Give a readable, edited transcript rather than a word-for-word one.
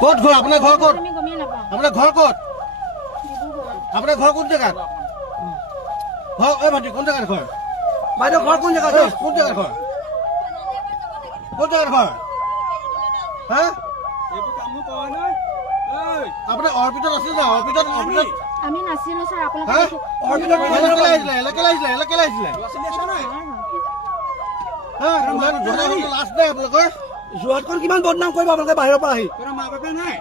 ক'ত ঘৰ আপোনাৰ ঘৰ ক'ত আপোনাৰ ঘৰ ক'ত আপোনাৰ ঘৰ কোন জেগাত ঘৰ এই ভাইটি কোন জেগাত ঘৰ বাইদেউ ঘৰ কোন জেগাত কোন জেগাত ঘৰ হা আপোনাৰ অৰ্পিতত আছে যা অৰ্পিতত আমি নাছিলো স্যাৰ আপোনাক অৰ্পিতত এলাকে লাগিছিলে লাষ্ট নাই আপোনালোকৰ যোৱাতখন কিমান বদনাম কৰিব আপোনালোকে বাহিৰৰ পৰা আহি মা বাপে নাই